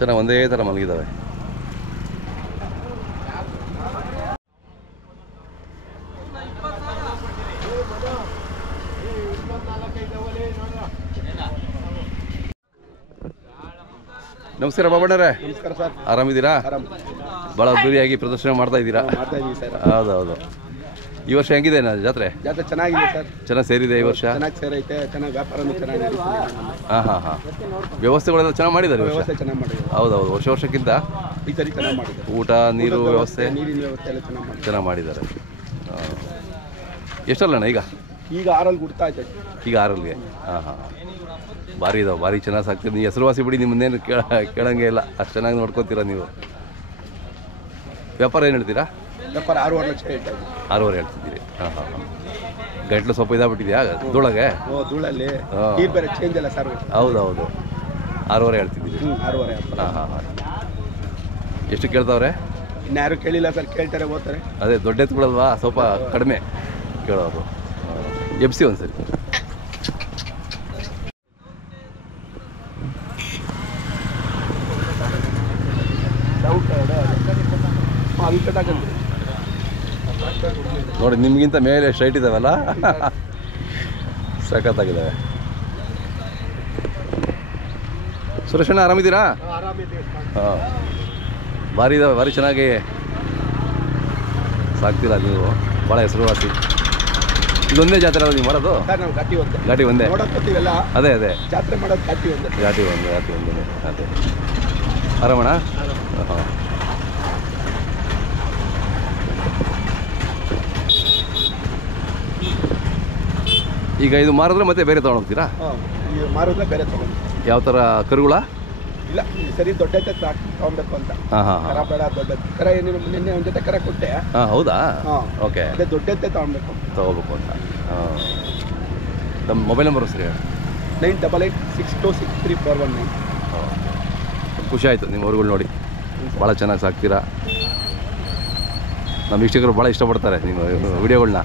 ಚೆನ್ನಾಗಿ ಒಂದೇ ಥರ ಮಲಗಿದ್ದಾವೆ. ನಮಸ್ಕಾರ ಬಾಬಣ್ಣರೇ. ನಮಸ್ಕಾರ ಸರ್. ಆರಾಮಿದ್ದೀರಾ? ಭಾಳ ಅದ್ದೂರಿಯಾಗಿ ಪ್ರದರ್ಶನ ಮಾಡ್ತಾ ಇದ್ದೀರಾ? ಹೌದೌದು. ಈ ವರ್ಷ ಹೆಂಗಿದೆ ಜಾತ್ರೆ? ಜಾತ್ರೆ ಚೆನ್ನಾಗಿದೆ ಸರ್. ಚೆನ್ನಾಗಿ ಸೇರಿದೆ ಈ ವರ್ಷ? ಚೆನ್ನಾಗಿ ಸೇರೈತೆ, ಚೆನ್ನಾಗಿ ವ್ಯಾಪಾರನೂ ಚೆನ್ನಾಗಿ ಹಾಂ ಹಾಂ ಹಾಂ. ವ್ಯವಸ್ಥೆಗಳೆಲ್ಲ ಚೆನ್ನಾಗಿ ಮಾಡಿದ್ದಾರೆ? ವ್ಯವಸ್ಥೆ ಚೆನ್ನಾಗಿ ಮಾಡಿದ್ದಾರೆ. ಹೌದೌದು, ವರ್ಷಕ್ಕಿಂತ ಈ ಸರಿ ಚೆನ್ನಾಗಿ ಮಾಡಿದ್ದಾರೆ. ಊಟ ನೀರು ವ್ಯವಸ್ಥೆ ನೀರಿನ ವ್ಯವಸ್ಥೆ ಎಲ್ಲ ಚೆನ್ನಾಗಿ ಮಾಡಿದ್ದಾರೆ. ಎಷ್ಟಲ್ಲಣ್ಣ ಈಗ? ಈಗ 6ರಲ್ಲಿ ಗುಡ್ತಾ ಇದೆ. ಈಗ 6ರಿಗೆ? ಹಾಂ ಹಾಂ. ಭಾರಿ ಇದಾವೆ, ಭಾರಿ ಚೆನ್ನಾಗಿ ಸಾಕ್ತೀರಿ. ನೀವು ಹೆಸರುವಾಸಿ ಬಿಡಿ, ನಿಮ್ಮನ್ನೇನು ಕೇಳಂಗೆ ಇಲ್ಲ, ಅಷ್ಟು ಚೆನ್ನಾಗಿ ನೋಡ್ಕೊತೀರಾ ನೀವು. ವ್ಯಾಪಾರ ಏನು ಹೇಳ್ತೀರಾ? ವ್ಯಾಪಾರ 6.5 ಲಕ್ಷ ಹೇಳ್ತಾ ಇದ್ದೀವಿ. 6.5 ಹೇಳ್ತಿದ್ದೀರಿ? ಹಾಂ ಹಾಂ ಹಾಂ. ಗಂಟ್ಲು ಸ್ವಲ್ಪ ಇದಾಗ್ಬಿಟ್ಟಿದೆಯಾ ಧೂಳಗೆ? ಧೂಳಲ್ಲಿ ನೀರು ಬೇರೆ ಚೇಂಜ್ ಅಲ್ಲ ಸರ್. ಹೌದೌದು. 6.5 ಹೇಳ್ತಿದ್ದೀರಿ? 6.5. ಹಾಂ ಹಾಂ ಹಾಂ. ಎಷ್ಟು ಕೇಳ್ತಾವ್ರೆ? ಇನ್ಯಾರು ಕೇಳಿಲ್ಲ ಸರ್, ಕೇಳ್ತಾರೆ ಓದ್ತಾರೆ. ಅದೇ ದೊಡ್ಡ ಎತ್ತುಗಳಲ್ವಾ, ಸ್ವಲ್ಪ ಕಡಿಮೆ ಕೇಳೋದು. ಎಬ್ಸಿ ಒಂದ್ಸರಿ. ನೋಡಿ, ನಿಮಗಿಂತ ಮೇಲೆ ಸ್ಟ್ರೈಟ್ ಇದ್ದಾವಲ್ಲ, ಸಖತ್ತಾಗಿದ್ದಾವೆ. ಸುರೇಶಣ್ಣ ಆರಾಮಿದ್ದೀರಾ? ಹಾಂ, ಭಾರಿ ಇದ್ದಾವೆ, ಭಾರಿ ಚೆನ್ನಾಗಿ ಸಾಕ್ತೀರಾ ನೀವು, ಭಾಳ ಹೆಸರುವಾಸಿ. ಇದೊಂದೇ ಜಾತ್ರೆ ಅಲ್ಲ ನೀವು ಮಾಡೋದು? ಘಾಟಿ ಒಂದೇ. ಅದೇ ಅದೇ ಜಾತ್ರೆ ಮಾಡೋದು ಘಾಟಿ ಒಂದೇ. ಅದೇ ಆರಾಮಣ್ಣ? ಹಾಂ. ಈಗ ಇದು ಮಾರಿದ್ರೆ ಮತ್ತೆ ಬೇರೆ ತೊಗೊಂಡೋಗ್ತೀರಾ? ಮಾರಿದ್ರೆ ಬೇರೆ ತೊಗೊಂಡು. ಯಾವ ಥರ ಕರುಗಳ? ಇಲ್ಲ, ಸರಿ ದೊಡ್ಡ ತಗೊಬೇಕು ಅಂತ. ಹಾಂ ಹಾಂ. ಕರ ಬೇಡ, ದೊಡ್ಡ ಕರ. ನಿನ್ನೆ ಒಂದು ಜೊತೆ ಕರ ಕೊಟ್ಟೆ. ಹಾಂ, ಹೌದಾ? ಓಕೆ. ಅದೇ ದೊಡ್ಡತ್ತೆ ತಗೋಬೇಕು ಅಂತ. ಹಾಂ. ನಮ್ಮ ಮೊಬೈಲ್ ನಂಬರ್ ಸರಿ ಹೇಳಿ. 9886263419. ಖುಷಿ ಆಯಿತು ನಿಮ್ಮ ಊರುಗಳು ನೋಡಿ, ಭಾಳ ಚೆನ್ನಾಗಿ ಸಾಕ್ತೀರಾ. ನಮ್ಮ ವೀಕ್ಷಕರು ಭಾಳ ಇಷ್ಟಪಡ್ತಾರೆ ನಿಮ್ಮ ವಿಡಿಯೋಗಳನ್ನ.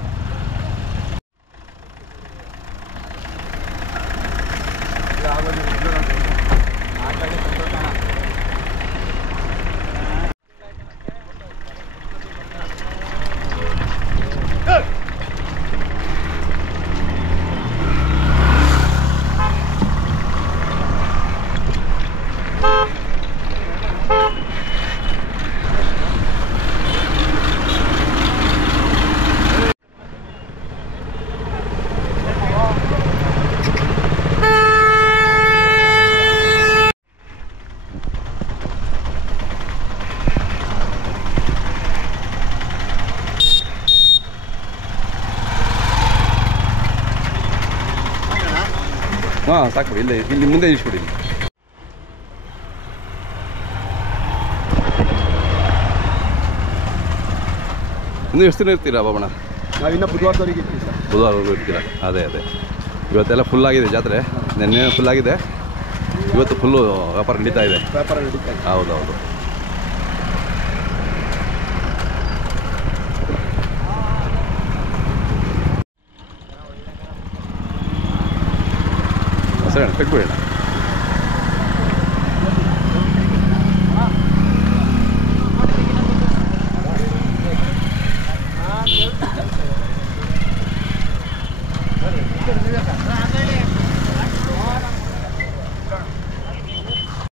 ಹಾಂ, ಸಾಕು. ಇಲ್ಲಿ ಮುಂದೆ ಇಳಿಸ್ಬಿಡಿ. ಇನ್ನೂ ಎಷ್ಟು ದಿನ ಇರ್ತೀರಾ ಬಾಬಣ್ಣ? ನಾವಿನ್ನೂ ಬುಧವಾರದವರೆಗೆ ಇರ್ತೀವಿ ಸರ್. ಬುಧವಾರವರೆಗೂ ಇರ್ತೀರಾ? ಅದೇ ಇವತ್ತೆಲ್ಲ ಫುಲ್ಲಾಗಿದೆ ಜಾತ್ರೆ. ನೆನ್ನೆ ಫುಲ್ಲಾಗಿದೆ, ಇವತ್ತು ಫುಲ್ಲು ವ್ಯಾಪಾರ ನಡೀತಾ ಇದೆ. ಹೌದೌದು. ಸರಿ, ಕಟ್ಬಿಡೋಣ.